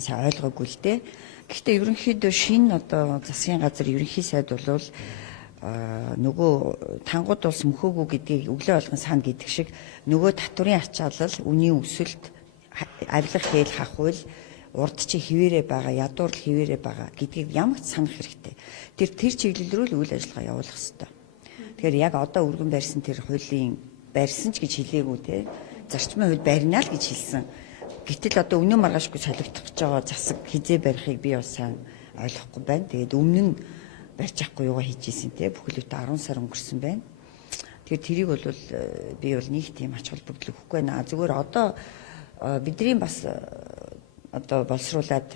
сайн ойлгоогүй л дээ. Гэхдээ ерөнхийдөө шинэ одоо засгийн газар ерөнхий сайд болвол нөгөө тангууд улс мөхөөгүй гэдгийг өглөө болгон сана гэдэг шиг нөгөө татврын ачаалал, үнийн өсөлт, авилга хээл хахуйл, урд чи хിവэрэ байгаа, ядуур хിവэрэ байгаа гэдгийг ямар ч санах хэрэгтэй. Тэр чиглэл рүү л үйл ажиллагаа явуулах хэрэгтэй. Тэгэхээр яг одоо өргөн барьсан тэр хуулийн барьсан ч гэж хэлээгүй те. Зарчмын хувьд барина л гэж хэлсэн. Гэтэл одоо өнөө маргаашгүй солигдох гэж байгаа засаг хизээ барихыг би бас сайн ойлгохгүй байна. Тэгээд өмнө нь барьж авахгүй юугаа хийжсэн те. Бүхэл бүтэн 10 сар өнгөрсөн байна. Тэгэхээр тэрийг бол би бол нэг тийм ач холбогдол өгөхгүй байна. Зүгээр одоо бидний бас одоо боловсруулад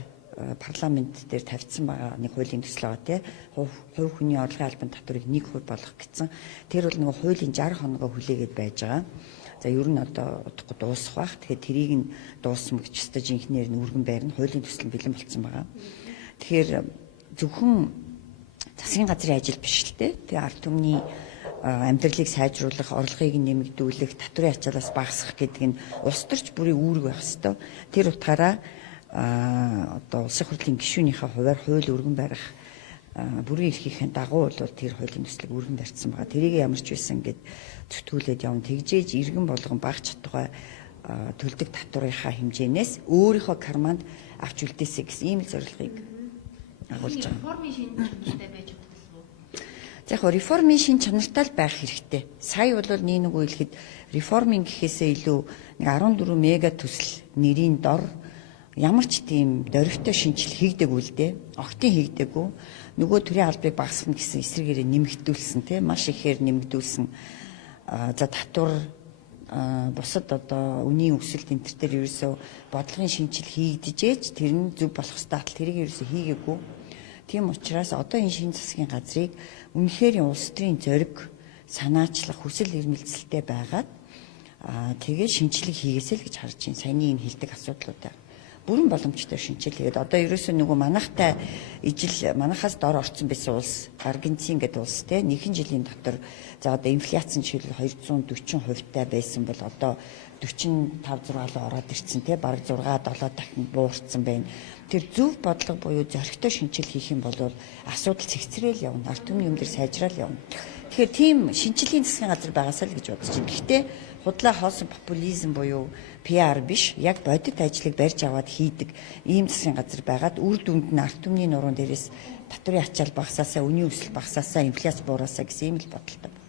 парламент дээр тавьсан байгаа нэг хуулийн төсөл байгаа тий. Хувь хүний орлогын албан татварыг 1% болгох гэсэн. Тэр бол нөгөө хуулийн 60 хоногоо хүлээгээд байж байгаа. За ер нь одоо удахгүй дуусах бах. Тэгэхээр тэрийг нь дуусна гэж өстой жинхнээр нь өргөн байрна. Хуулийн төсөл бэлэн болсон байгаа. Тэгэхээр зөвхөн засгийн газрын ажил биш л дээ. Тэгээ ард түмний амьдралыг сайжруулах, орлогыг нэмэгдүүлэх, татврын ачаалаас багасгах гэдэг нь улс төрч бүрийн үүрэг байх ёстой. Тэр утгаараа одоо улсын хурлын гишүүнийхээ хуваар хууль өргөн барих бүрийн эрхийнхээ дагуу бол тэр хуулийн төслийг өргөн барьсан байгаа. Тэрийг ямар ч байсан гэд зүтгүүлээд явна. Тэгжээж иргэн болгон баг чадвараа төлдөг татврынхаа хэмжээнээс өөрийнхөө карманд авч үлдээсэй гэсэн ийм л зорилгыг агуулж байгаа. Реформын шинэ чанартай байж чадах уу? За яг реформын шинэ чанартай л байх хэрэгтэй. Сая бол нэг үйлхэд реформын гэхээсээ илүү нэг 14 мега төсөл нэрийн дор ямар ч тийм дөрвтэй шинжил хийгдэггүй л дээ. Огтын хийгдэггүй. Нөгөө төрийн албыг багасгах гэсэн эсрэгээрээ нэмэгдүүлсэн тийм маш ихээр нэмэгдүүлсэн. За татвар бусад одоо үнийн өсөлт энэ төр ерөөсөө бодлогын шинжил хийгдэж тэр нь зөв болох ёстой атал тэрийг ерөөсөө хийгээгүй. Тийм учраас одоо энэ шинэ засгийн газрыг үнэхээр улс төрийн зориг, санаачлах, хүсэл эрмэлзэлтэй байгаад тэгээд шинжилгээ хийгээсэй л гэж харж байна. Саяны энэ хэлдэг асуудлуудаа бүрэн боломжтой шинжилгээд одоо ерөөсөө нөгөө манайхтай ижил манайхаас дор орсон байсан улс Аргентин гэдэг улс те нэгэн жилийн дотор за одоо инфляцийн чиглэл 240% таа байсан бол одоо 45-6 руу ороод ирсэн те бараг 6-7 дахин буурсан байна. Тэр зөв бодлого буюу зоригтой шинжил хийх юм бол асуудал цэгцрээл явна. Ард түмний юм дээр сайжраал явна. Тэгэхээр тийм шинжилгээний засгийн газар байгаасаа л гэж бодож байна. Гэхдээ худлаа хоосон популизм буюу PR биш яг бодит ажлыг барьж аваад хийдэг ийм засгийн газар байгаад үр дүнд нь ард түмний нуруунд дээрээс татврын ачаал багасаасаа, үнийн өсөлт багасаасаа, инфляц буурасаа гэсэн ийм л бодолтой.